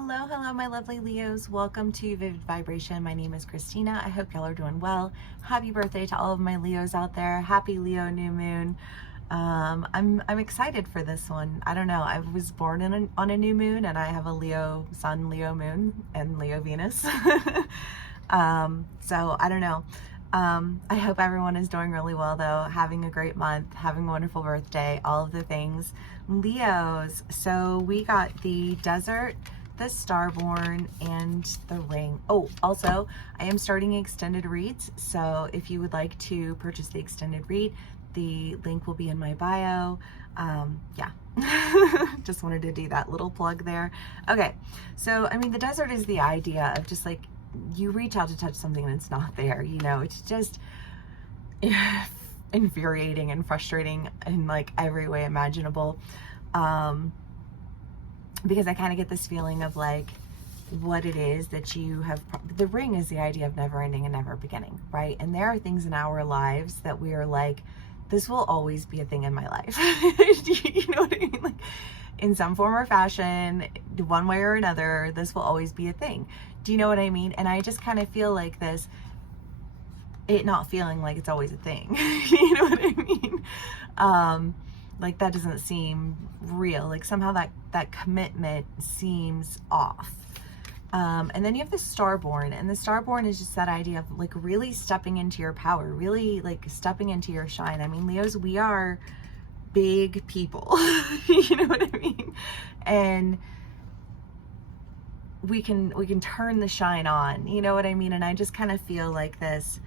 Hello, my lovely Leos. Welcome to Vivid Vibration. My name is Christina. I hope y'all are doing well. Happy birthday to all of my Leos out there. Happy Leo new moon. I'm excited for this one. I don't know. I was born on a new moon, and I have a Leo sun, Leo moon, and Leo Venus. So I don't know. I hope everyone is doing really well though, having a great month, having a wonderful birthday, all of the things. Leos, so we got the desert, the starborn, and the ring. Oh, also, I am starting extended reads, so if you would like to purchase the extended read, the link will be in my bio. Yeah, just wanted to do that little plug there. Okay, so I mean, the desert is the idea of just like, you reach out to touch something and it's not there, you know. It's just infuriating and frustrating in like every way imaginable, because I kind of get this feeling of like what it is that you have. The ring is the idea of never ending and never beginning, right? And there are things in our lives that we are like, this will always be a thing in my life. You know what I mean? Like, in some form or fashion, one way or another, this will always be a thing. Do you know what I mean? And I just kind of feel like this, it not feeling like it's always a thing. You know what I mean? Like that doesn't seem real. Like somehow that commitment seems off. And then you have the starborn, and the starborn is just that idea of like really stepping into your power, really like stepping into your shine. I mean, Leos, we are big people. You know what I mean? And we can turn the shine on, you know what I mean? And I just kind of feel like this,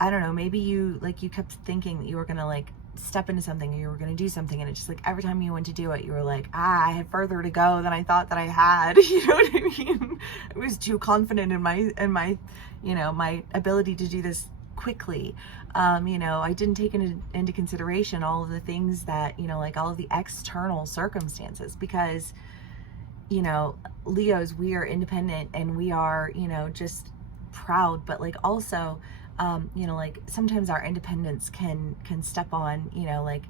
I don't know, maybe you kept thinking that you were gonna like step into something, or you were gonna do something, and it's just like every time you went to do it, you were like, I had further to go than I thought that I had. You know what I mean? I was too confident in my you know, my ability to do this quickly. You know, I didn't take into consideration all of the things that, you know, like all of the external circumstances, because, you know, Leos, we are independent and we are, you know, just proud, but like also, you know, like sometimes our independence can step on, you know, like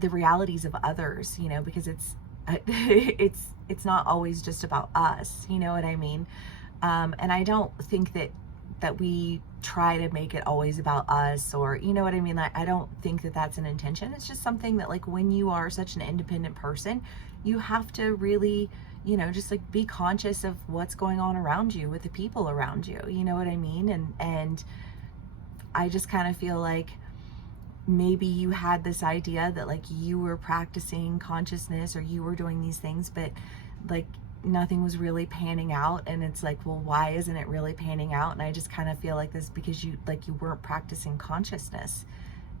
the realities of others, you know, because it's not always just about us, you know what I mean? And I don't think that we try to make it always about us, or, you know what I mean? I don't think that that's an intention. It's just something that like when you are such an independent person, you have to really, you know, just like be conscious of what's going on around you with the people around you, you know what I mean? And I just kind of feel like maybe you had this idea that like you were practicing consciousness, or you were doing these things, but like nothing was really panning out. And it's like, well, why isn't it really panning out? And I just kind of feel like this because you weren't practicing consciousness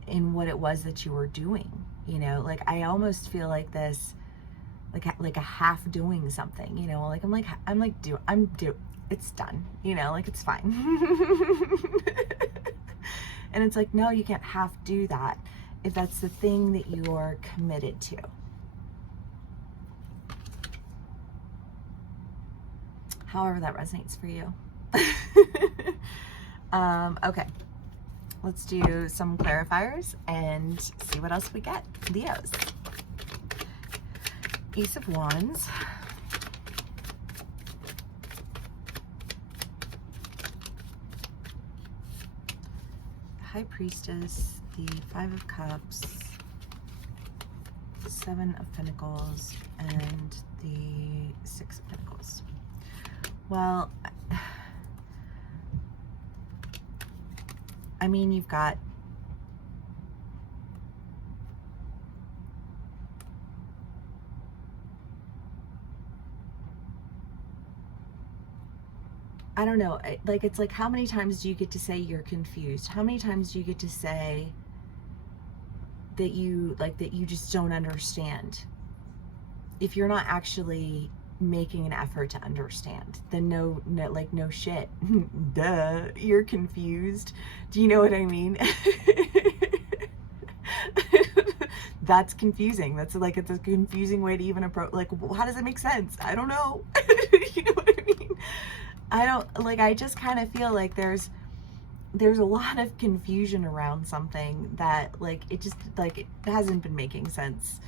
in what it was that you were doing, you know. Like I almost feel like this, like a half doing something, you know, like it's done, you know, like it's fine. And it's like, no, you can't half do that if that's the thing that you are committed to. However that resonates for you. Okay, let's do some clarifiers and see what else we get. Leos. Ace of Wands. High Priestess, the Five of Cups, Seven of Pentacles, and the Six of Pentacles. Well, I mean, you've got I don't know, like it's like, how many times do you get to say you're confused? How many times do you get to say that you just don't understand? If you're not actually making an effort to understand, then no shit. Duh, you're confused. Do you know what I mean? That's confusing. That's like, it's a confusing way to even approach, like, how does it make sense? I don't know. You know what I mean? I just kind of feel like there's a lot of confusion around something that like it just like it hasn't been making sense.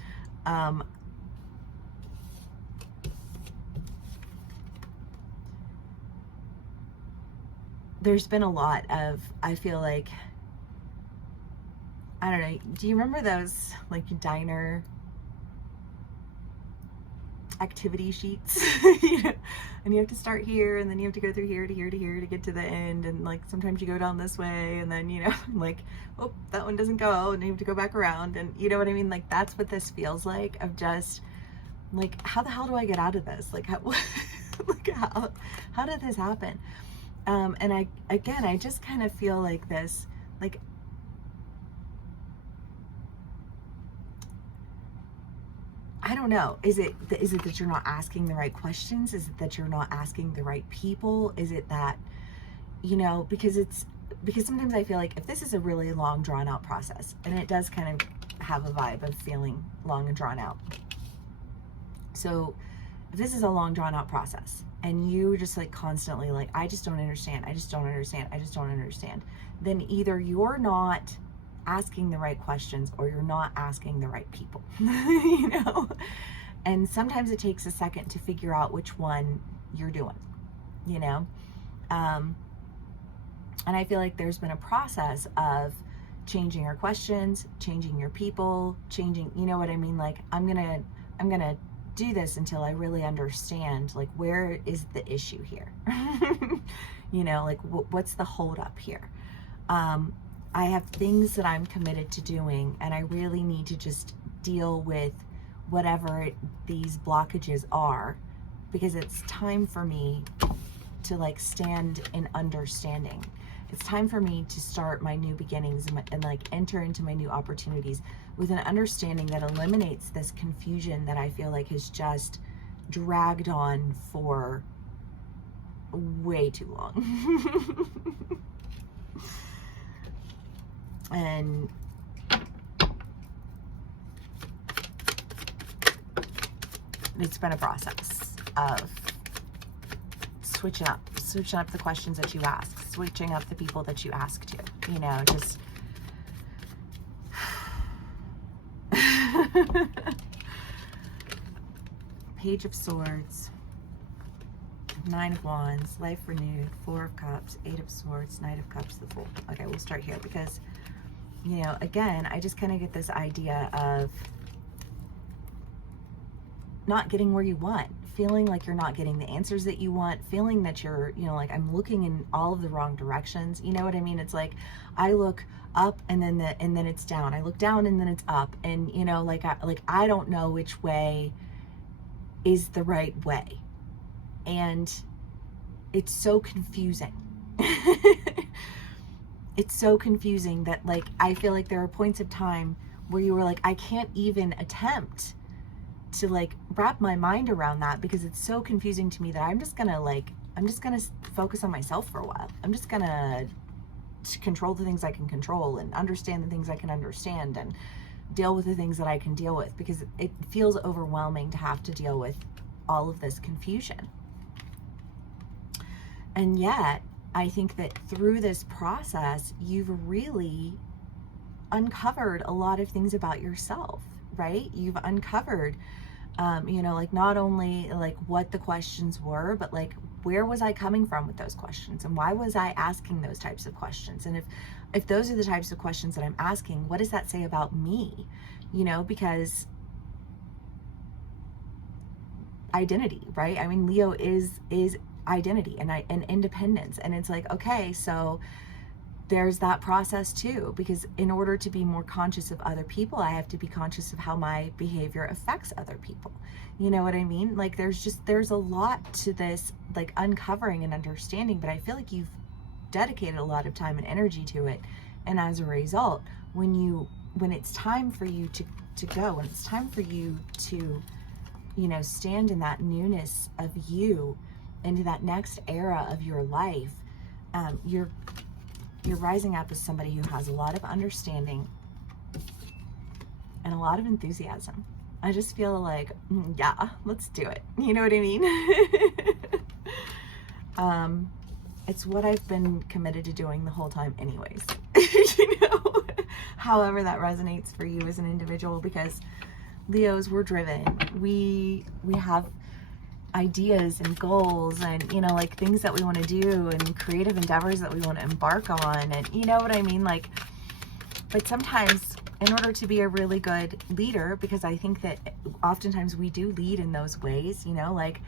there's been a lot of, I feel like, I don't know, do you remember those like diner activity sheets? You know, and you have to start here and then you have to go through here to here to here to get to the end, and like sometimes you go down this way and then, you know, like, oh, that one doesn't go and you have to go back around, and you know what I mean? Like, that's what this feels like, of just like, how the hell do I get out of this? Like, how like how did this happen? And I just kind of feel like this, like, I don't know. Is it that you're not asking the right questions? Is it that you're not asking the right people? Is it that, you know, because sometimes I feel like if this is a really long drawn out process, and it does kind of have a vibe of feeling long and drawn out. So if this is a long drawn out process and you just like constantly like, I just don't understand, I just don't understand, I just don't understand, then either you're not asking the right questions or you're not asking the right people, you know? And sometimes it takes a second to figure out which one you're doing, you know? And I feel like there's been a process of changing your questions, changing your people, changing, you know what I mean? Like, I'm gonna do this until I really understand, like, where is the issue here? You know, like, what's the hold up here? I have things that I'm committed to doing, and I really need to just deal with whatever these blockages are, because it's time for me to like stand in understanding. It's time for me to start my new beginnings and like enter into my new opportunities with an understanding that eliminates this confusion that I feel like has just dragged on for way too long. And it's been a process of switching up the questions that you ask, switching up the people that you ask to, you know, just Page of Swords, Nine of Wands, Life Renewed, Four of Cups, Eight of Swords, Knight of Cups, the Fool. Okay, we'll start here because, you know, again, I just kind of get this idea of not getting where you want, feeling like you're not getting the answers that you want, feeling that you're, you know, like, I'm looking in all of the wrong directions. You know what I mean? It's like I look up and then it's down. I look down and then it's up, and you know, like I don't know which way is the right way, and it's so confusing. It's so confusing that, like, I feel like there are points of time where you were like, I can't even attempt to like wrap my mind around that because it's so confusing to me that I'm just gonna focus on myself for a while. I'm just gonna control the things I can control and understand the things I can understand and deal with the things that I can deal with, because it feels overwhelming to have to deal with all of this confusion. And yet, I think that through this process, you've really uncovered a lot of things about yourself, right? You've uncovered, you know, like, not only like what the questions were, but like, where was I coming from with those questions, and why was I asking those types of questions? And if those are the types of questions that I'm asking, what does that say about me? You know, because identity, right? I mean, Leo is identity and independence, and it's like, okay, so there's that process too, because in order to be more conscious of other people, I have to be conscious of how my behavior affects other people. You know what I mean? Like, there's a lot to this, like, uncovering and understanding, but I feel like you've dedicated a lot of time and energy to it. And as a result, when it's time for you to go, when it's time for you to, you know, stand in that newness of you into that next era of your life, you're rising up as somebody who has a lot of understanding and a lot of enthusiasm. I just feel like, yeah, let's do it. You know what I mean? It's what I've been committed to doing the whole time anyways. You know, however that resonates for you as an individual, because Leos, we're driven. We have ideas and goals and, you know, like things that we want to do and creative endeavors that we want to embark on. And you know what I mean? Like, but sometimes in order to be a really good leader, because I think that oftentimes we do lead in those ways, you know, like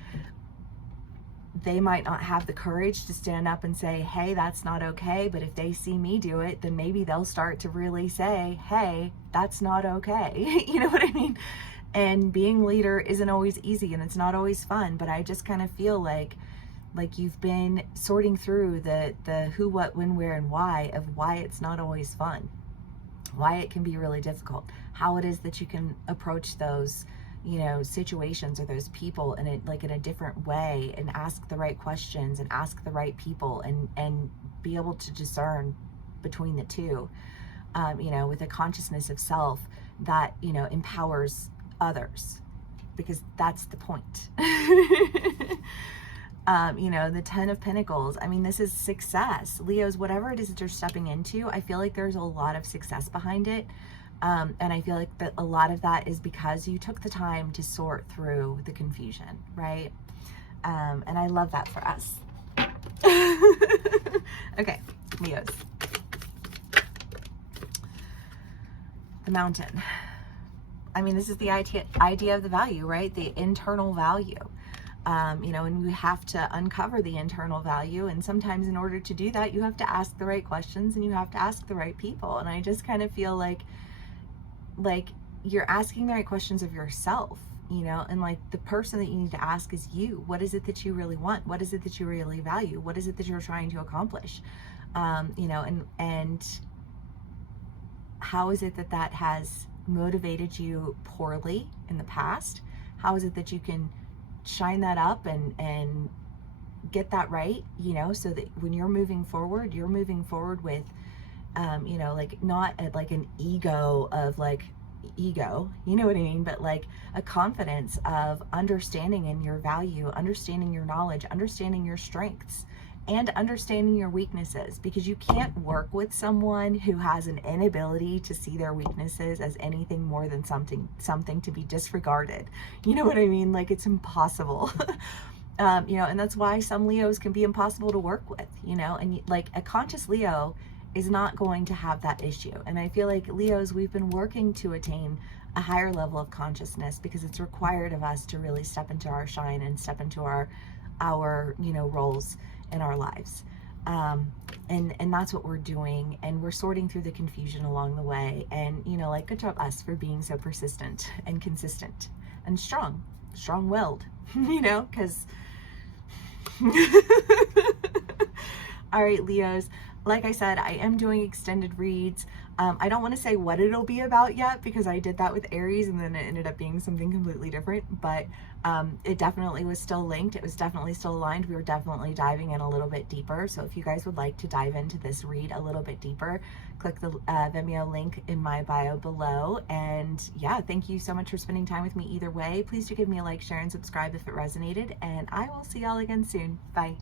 they might not have the courage to stand up and say, hey, that's not okay. But if they see me do it, then maybe they'll start to really say, hey, that's not okay. You know what I mean? And being leader isn't always easy and it's not always fun, but I just kind of feel like you've been sorting through the who, what, when, where, and why of why it's not always fun, why it can be really difficult, how it is that you can approach those, you know, situations or those people in a different way and ask the right questions and ask the right people and be able to discern between the two, you know, with a consciousness of self that, you know, empowers others, because that's the point. You know, the 10 of Pentacles, I mean, this is success. Leos, whatever it is that you're stepping into, I feel like there's a lot of success behind it. And I feel like that a lot of that is because you took the time to sort through the confusion, right? And I love that for us. Okay, Leos. The Mountain. I mean, this is the idea of the value, right? The internal value. You know, and we have to uncover the internal value. And sometimes in order to do that, you have to ask the right questions and you have to ask the right people. And I just kind of feel like you're asking the right questions of yourself, you know, and like the person that you need to ask is you. What is it that you really want? What is it that you really value? What is it that you're trying to accomplish? You know, and how is it that that has motivated you poorly in the past? How is it that you can shine that up and get that right, you know, so that when you're moving forward with, you know, like not like an ego of like ego, you know what I mean, but like a confidence of understanding in your value, understanding your knowledge, understanding your strengths, and understanding your weaknesses, because you can't work with someone who has an inability to see their weaknesses as anything more than something to be disregarded. You know what I mean? Like, it's impossible. You know, and that's why some Leos can be impossible to work with, you know, and like a conscious Leo is not going to have that issue. And I feel like Leos, we've been working to attain a higher level of consciousness because it's required of us to really step into our shine and step into our, you know, roles in our lives. And that's what we're doing. And we're sorting through the confusion along the way. And, you know, like, good job us for being so persistent and consistent and strong-willed, you know, because all right, Leos, like I said, I am doing extended reads. I don't want to say what it'll be about yet because I did that with Aries and then it ended up being something completely different, but it definitely was still linked. It was definitely still aligned. We were definitely diving in a little bit deeper. So if you guys would like to dive into this read a little bit deeper, click the Vimeo link in my bio below. And yeah, thank you so much for spending time with me either way. Please do give me a like, share, and subscribe if it resonated. And I will see y'all again soon. Bye.